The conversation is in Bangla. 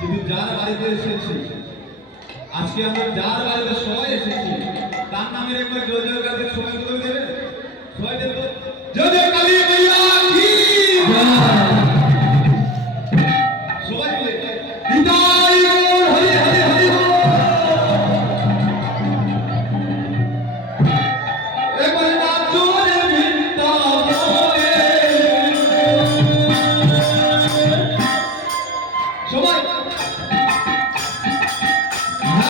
কিন্তু যার বাড়িতে এসেছি আজকে আমরা যার বাড়িতে সবাই এসেছি তার নামের একবার জয় জয়কারকে সবাই করে দেবে সবাই দেব জয় জয় কালী মাইয়া কি জয়।